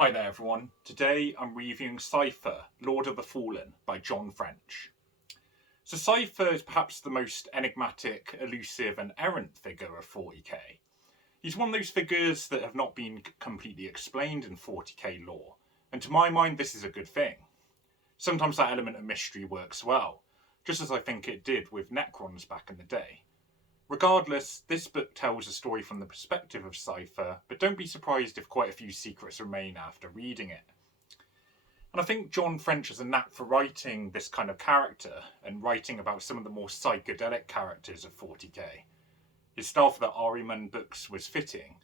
Hi there everyone, today I'm reviewing Cypher, Lord of the Fallen by John French. So Cypher is perhaps the most enigmatic, elusive and errant figure of 40k. He's one of those figures that have not been completely explained in 40k lore, and to my mind this is a good thing. Sometimes that element of mystery works well, just as I think it did with Necrons back in the day. Regardless, this book tells a story from the perspective of Cypher, but don't be surprised if quite a few secrets remain after reading it. And I think John French has a knack for writing this kind of character and writing about some of the more psychedelic characters of 40k. His style for the Ahriman books was fitting,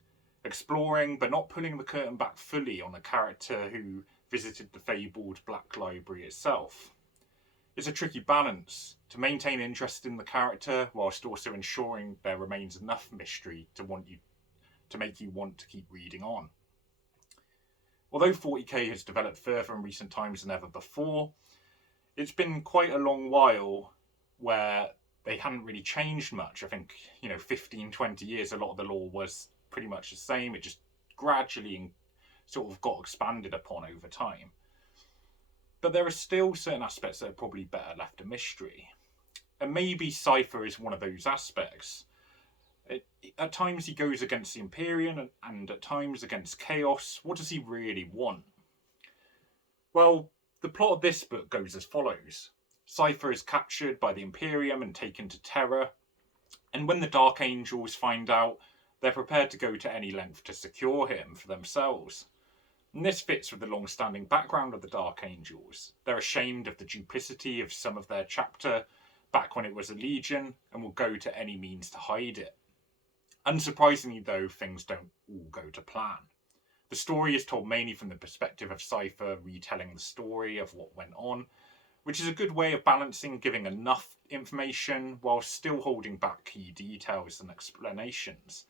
exploring but not pulling the curtain back fully on a character who visited the fabled Black Library itself. It's a tricky balance to maintain interest in the character whilst also ensuring there remains enough mystery to make you want to keep reading on. Although 40k has developed further in recent times than ever before, it's been quite a long while where they hadn't really changed much. I think, 15, 20 years, a lot of the lore was pretty much the same. It just gradually sort of got expanded upon over time. But there are still certain aspects that are probably better left a mystery. And maybe Cypher is one of those aspects. At times he goes against the Imperium and at times against Chaos. What does he really want? Well, the plot of this book goes as follows. Cypher is captured by the Imperium and taken to Terra. And when the Dark Angels find out, they're prepared to go to any length to secure him for themselves. And this fits with the long-standing background of the Dark Angels. They're ashamed of the duplicity of some of their chapter back when it was a legion and will go to any means to hide it. Unsurprisingly though, things don't all go to plan. The story is told mainly from the perspective of Cypher retelling the story of what went on, which is a good way of balancing giving enough information while still holding back key details and explanations.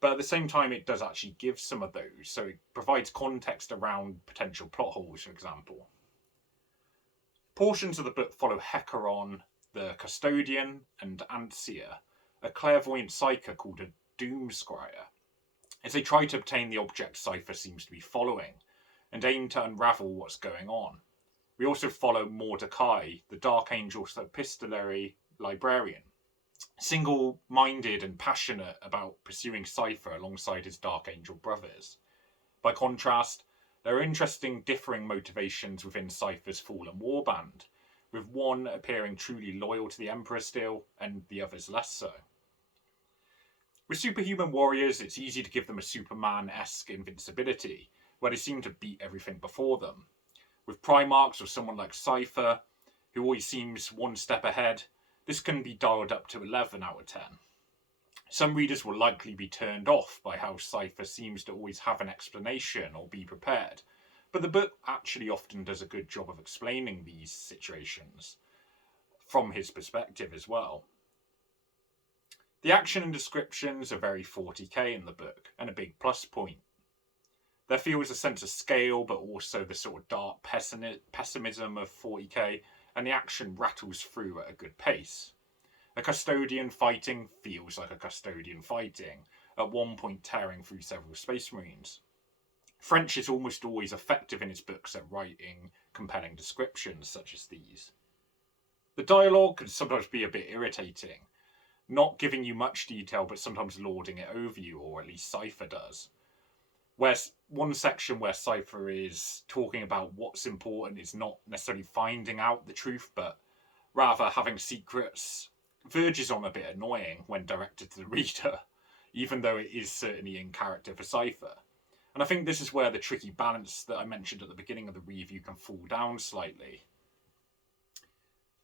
But at the same time, it does actually give some of those, so it provides context around potential plot holes, for example. Portions of the book follow Hecaron, the Custodian, and Ansia, a clairvoyant psyker called a Doomscryer, as they try to obtain the object Cypher seems to be following, and aim to unravel what's going on. We also follow Mordecai, the Dark Angel's epistolary librarian, single-minded and passionate about pursuing Cypher alongside his Dark Angel brothers. By contrast, there are interesting differing motivations within Cypher's fallen warband, with one appearing truly loyal to the Emperor still, and the others less so. With superhuman warriors, it's easy to give them a Superman-esque invincibility, where they seem to beat everything before them. With Primarchs or someone like Cypher, who always seems one step ahead, this can be dialed up to 11 out of 10. Some readers will likely be turned off by how Cypher seems to always have an explanation or be prepared, but the book actually often does a good job of explaining these situations from his perspective as well. The action and descriptions are very 40k in the book, and a big plus point. There feels a sense of scale, but also the sort of dark pessimism of 40k, and the action rattles through at a good pace. A custodian fighting feels like a custodian fighting, at one point tearing through several space marines. French is almost always effective in his books at writing compelling descriptions such as these. The dialogue can sometimes be a bit irritating, not giving you much detail but sometimes lording it over you, or at least Cypher does. Whereas one section where Cypher is talking about what's important is not necessarily finding out the truth, but rather having secrets, verges on a bit annoying when directed to the reader, even though it is certainly in character for Cypher. And I think this is where the tricky balance that I mentioned at the beginning of the review can fall down slightly.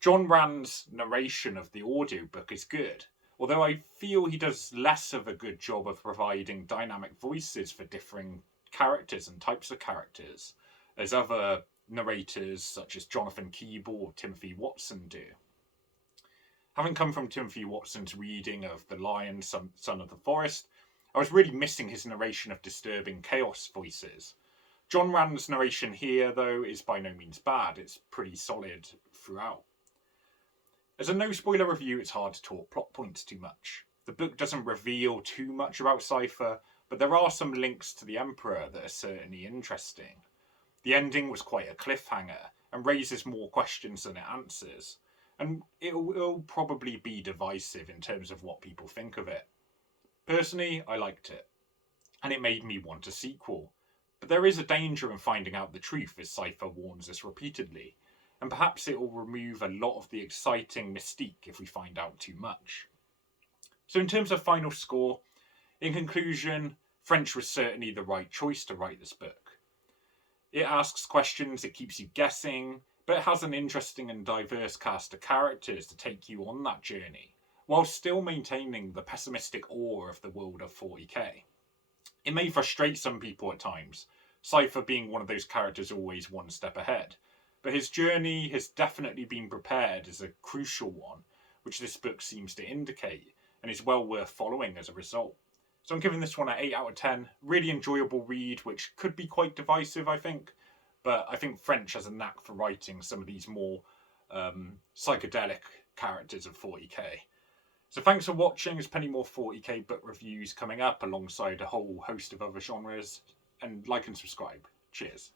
John Rand's narration of the audiobook is good, although I feel he does less of a good job of providing dynamic voices for differing characters and types of characters, as other narrators such as Jonathan Keeble or Timothy Watson do. Having come from Timothy Watson's reading of The Lion, Son of the Forest, I was really missing his narration of disturbing chaos voices. John Rand's narration here, though, is by no means bad. It's pretty solid throughout. As a no-spoiler review, it's hard to talk plot points too much. The book doesn't reveal too much about Cypher, but there are some links to the Emperor that are certainly interesting. The ending was quite a cliffhanger and raises more questions than it answers, and it will probably be divisive in terms of what people think of it. Personally, I liked it, and it made me want a sequel. But there is a danger in finding out the truth, as Cypher warns us repeatedly, and perhaps it will remove a lot of the exciting mystique if we find out too much. So, in terms of final score, in conclusion, French was certainly the right choice to write this book. It asks questions, it keeps you guessing, but it has an interesting and diverse cast of characters to take you on that journey, while still maintaining the pessimistic awe of the world of 40k. It may frustrate some people at times, Cypher being one of those characters always one step ahead, but his journey has definitely been prepared as a crucial one, which this book seems to indicate, and is well worth following as a result. So I'm giving this one an 8 out of 10. Really enjoyable read, which could be quite divisive, I think. But I think French has a knack for writing some of these more psychedelic characters of 40k. So thanks for watching. There's plenty more 40k book reviews coming up alongside a whole host of other genres. And like and subscribe. Cheers.